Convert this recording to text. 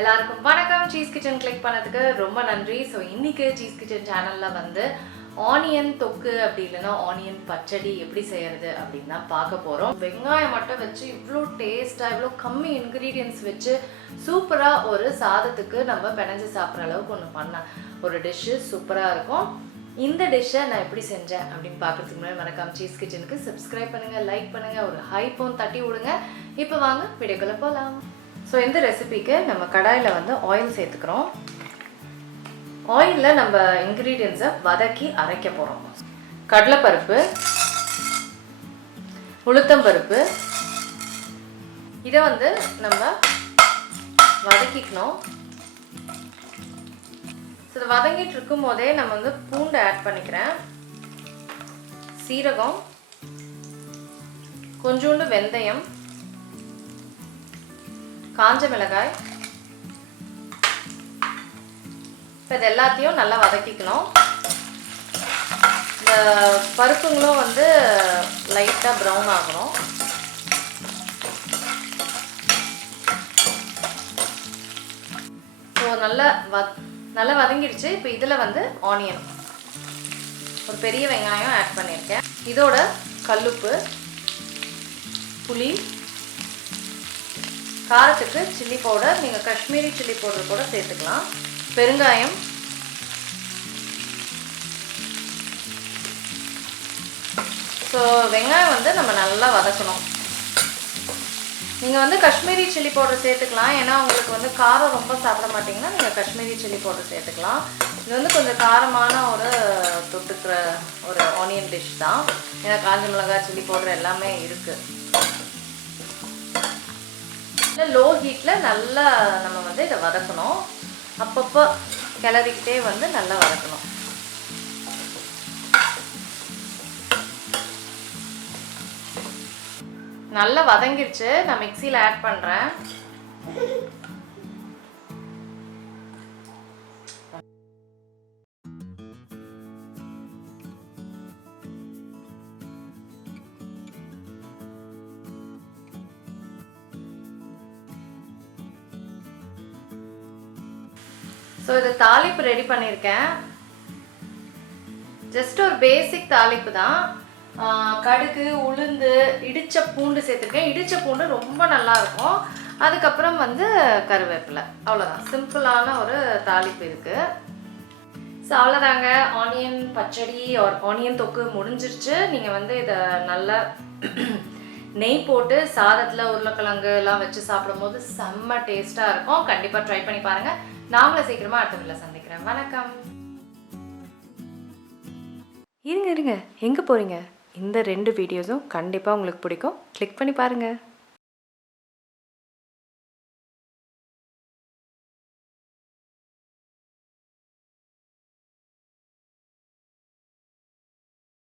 எல்லாருக்கும் வணக்கம். Cheese kitchen click பண்ணதுக்கு ரொம்ப நன்றி. ஸோ இன்றைக்கி சீஸ் கிச்சன் சேனலில் வந்து ஆனியன் தொக்கு அப்படி இல்லைன்னா ஆனியன் பச்சடி எப்படி செய்கிறது அப்படின்னு தான் பார்க்க போகிறோம். வெங்காயம் மட்டும் வச்சு இவ்வளோ டேஸ்ட்டாக இவ்வளோ கம்மி இன்க்ரீடியன்ஸ் வச்சு சூப்பராக ஒரு சாதத்துக்கு நம்ம பிணைஞ்சு சாப்பிட்ற அளவுக்கு ஒன்று பண்ணேன். ஒரு டிஷ்ஷு சூப்பராக இருக்கும். இந்த டிஷ்ஷை நான் எப்படி செஞ்சேன் அப்படின்னு பார்க்குறதுக்கு முன்னாடி மறக்காம சீஸ் கிச்சனுக்கு சப்ஸ்கிரைப் பண்ணுங்கள், லைக் பண்ணுங்கள், ஒரு ஹை ஃபோன் தட்டி விடுங்க. இப்போ வாங்க வீடியோக்குள்ளே போகலாம். ஸோ இந்த ரெசிபிக்கு நம்ம கடாயில் வந்து ஆயில் சேர்த்துக்கிறோம். ஆயிலில் நம்ம இன்க்ரீடியன்ஸை வதக்கி அரைக்க போகிறோம். கடலைப்பருப்பு, உளுத்தம்பருப்பு, இதை வந்து நம்ம வதக்கிக்கணும். ஸோ இதை வதங்கிட்டு இருக்கும் போதே நம்ம வந்து பூண்டு ஆட் பண்ணிக்கிறேன், சீரகம், கொஞ்சோண்டு வெந்தயம், காஞ்ச மிளகாய். இப்போ இது எல்லாத்தையும் நல்லா வதக்கிக்கணும். இந்த பருப்புங்களும் வந்து லைட்டாக ப்ரௌன் ஆகணும். ஸோ நல்லா வதங்கிடுச்சு. இப்போ இதில் வந்து ஆனியன், ஒரு பெரிய வெங்காயம் ஆட் பண்ணியிருக்கேன். இதோட கல்லுப்பு, புளி, காரத்துக்கு சில்லி பவுடர், நீங்கள் காஷ்மீரி சில்லி பவுடர் கூட சேர்த்துக்கலாம், பெருங்காயம், ஸோ வெங்காயம் வந்து நம்ம நல்லா வதக்கணும். நீங்கள் வந்து காஷ்மீரி சில்லி பவுடர் சேர்த்துக்கலாம், ஏன்னா உங்களுக்கு வந்து காரம் ரொம்ப சாப்பிட மாட்டிங்கன்னா நீங்கள் காஷ்மீரி சில்லி பவுடர் சேர்த்துக்கலாம். இது வந்து கொஞ்சம் காரமான ஒரு தொட்டுக்கிற ஒரு ஆனியன் டிஷ் தான், ஏன்னா காஞ்ச மிளகாய், சில்லி பவுடர் எல்லாமே இருக்குது. லோ ஹீட்டில் நல்லா நம்ம வந்து இதை வதக்கணும். அப்பப்போ கிளறிக்கிட்டே வந்து நல்லா வதக்கணும். நல்லா வதங்கிடுச்சு. நான் மிக்சியில் ஆட் பண்ணுறேன். ஸோ இது தாளிப்பு ரெடி பண்ணியிருக்கேன். ஜஸ்ட் ஒரு பேசிக் தாளிப்பு தான். கடுகு, உளுந்து, இடித்த பூண்டு சேர்த்துருக்கேன். இடித்த பூண்டு ரொம்ப நல்லாயிருக்கும். அதுக்கப்புறம் வந்து கருவேப்பிலை, அவ்வளோதான். சிம்பிளான ஒரு தாளிப்பு இருக்குது. ஸோ அவ்வளோதாங்க, ஆனியன் பச்சடி ஒரு ஆனியன் தொக்கு முடிஞ்சிருச்சு. நீங்கள் வந்து இதை நல்லா நெய் போட்டு சாதத்தில் உருளைக்கிழங்கு எல்லாம் வச்சு சாப்பிடும்போது செம்ம டேஸ்ட்டாக இருக்கும். கண்டிப்பாக ட்ரை பண்ணி பாருங்கள். நாமளை சீக்கிரமாக அடுத்த வீடியோவில் சந்திக்கிறேன். வணக்கம். இருங்க எங்கே போகிறீங்க? இந்த 2 வீடியோஸும் கண்டிப்பாக உங்களுக்கு பிடிக்கும். கிளிக் பண்ணி பாருங்கள்.